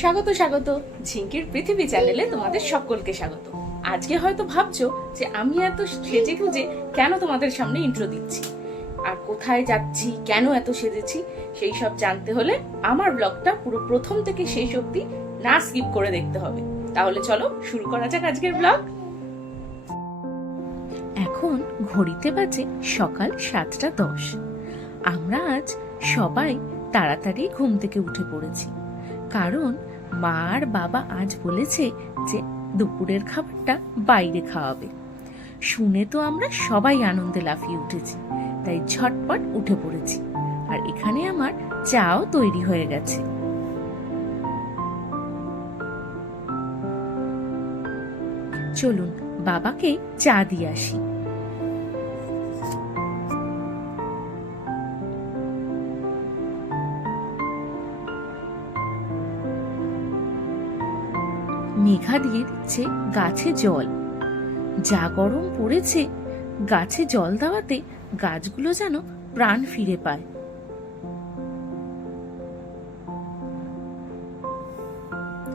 স্বাগত স্বাগত। ঝিঙ্কির পৃথিবী চ্যানেলে তোমাদের সকলকে স্বাগত। আজকে হয়তো ভাবছ যে আমি এত সেজে গুজে কেন তোমাদের সামনে ইন্ট্রো দিচ্ছি? আর কোথায় যাচ্ছি, কেন এত সেজেছি, সেই সব জানতে হলে আমার ব্লগটা পুরো প্রথম থেকে শেষ অবধি না স্কিপ করে দেখতে হবে। তাহলে চলো শুরু করা যাক আজকের ব্লগ এখন ঘড়িতে বাজে সকাল সাতটা দশ। আমরা আজ সবাই তাড়াতাড়ি ঘুম থেকে উঠে পড়েছি। কারণ মা আর বাবা আজ বলেছে যে দুপুরের খাবারটা বাইরে খাওয়াবে। শুনে তো আমরা সবাই আনন্দে লাফিয়ে উঠেছি, তাই ঝটপট উঠে পড়েছি। আর এখানে আমার চাও তৈরি হয়ে গেছে। চলুন, বাবাকে চা দিয়ে আসি। মেঘা দিয়ে দিচ্ছে গাছে জল। যা গরম পড়েছে, গাছে জল দেওয়াতে গাছগুলো যেন প্রাণ ফিরে পায়।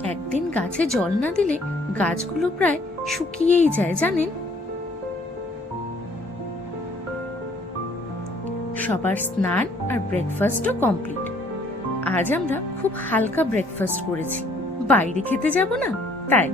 একদিন গাছে জল না দিলে গাছগুলো প্রায় শুকিয়েই যায়, জানেন? সবার স্নান আর ব্রেকফাস্টও কমপ্লিট। আজ আমরা খুব হালকা ব্রেকফাস্ট করেছি। বাইরে খেতে যাব না? তাই।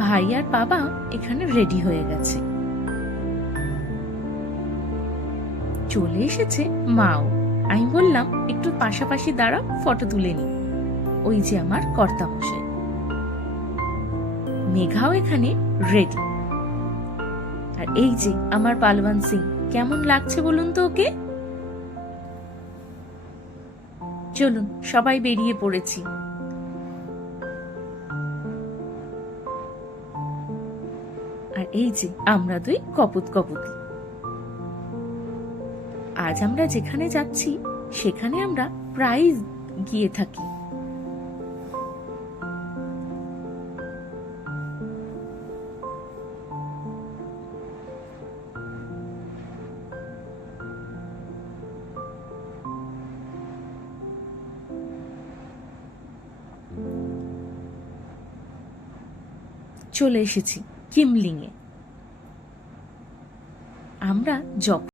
ভাই আর বাবা এখানে রেডি হয়ে গেছে। চলে এসেছে মাও। আমি বললাম, একটু পাশাপাশি দাঁড়াও ফটো তুলে নি ওই যে আমার কর্তা মশাই মেঘাও এখানে রেডি আর এই যে আমার পালওয়ান সিং, কেমন লাগছে বলুন তো ওকে? চলুন, সবাই বেরিয়ে পড়েছি। আর এই যে আমরা দুই কপুত কপুতি। আজ আমরা যেখানে যাচ্ছি সেখানে আমরা প্রায় গিয়ে থাকি। চলে এসেছি কিমলিংয়ে। আমরা যখন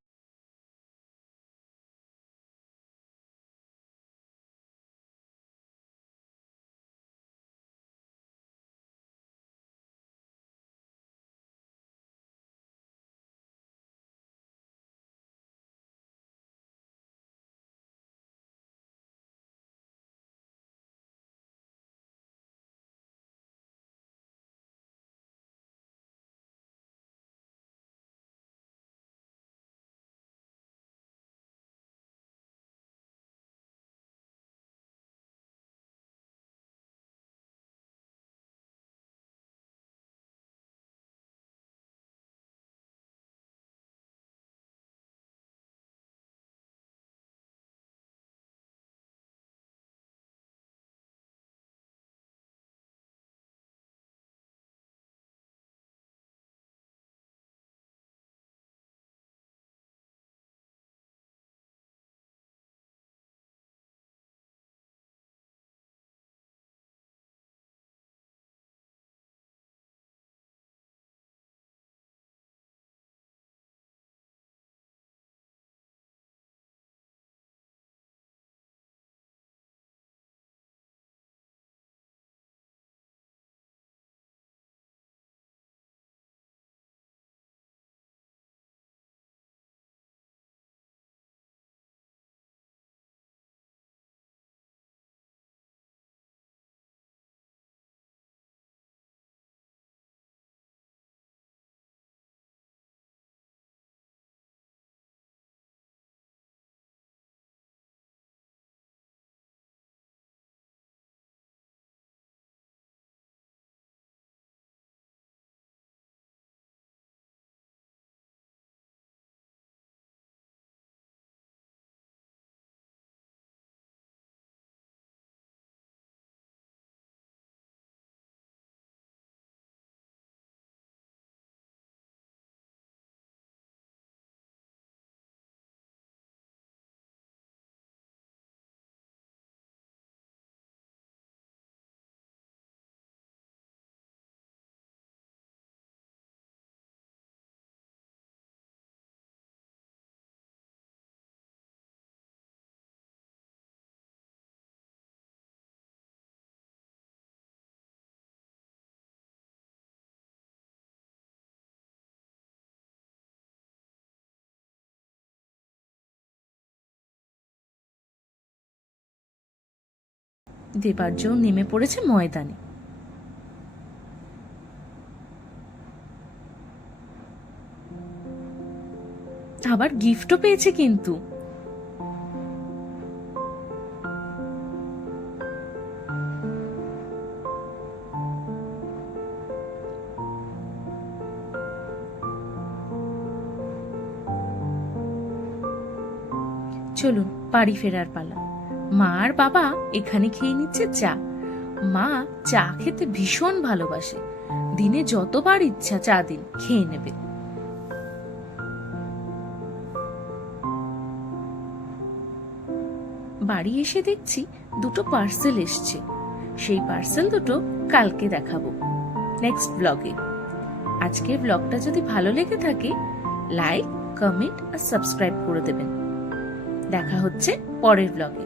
দেবার্য নেমে পড়েছে ময়দানে। আবার গিফটও পেয়েছে কিন্তু। চলুন বাড়ি ফেরার পালা। মা আর বাবা এখানে খেয়ে নিচ্ছে চা। মা চা খেতে ভীষণ ভালোবাসে। দিনে যতবার ইচ্ছা চা দিন, খেয়ে নেবে। বাড়ি এসে দেখছি দুটো পার্সেল এসছে। সেই পার্সেল দুটো কালকে দেখাবো, নেক্সট ব্লগে। আজকের ব্লগটা যদি ভালো লেগে থাকে, লাইক, কমেন্ট আর সাবস্ক্রাইব করে দেবেন। দেখা হচ্ছে পরের ব্লগে।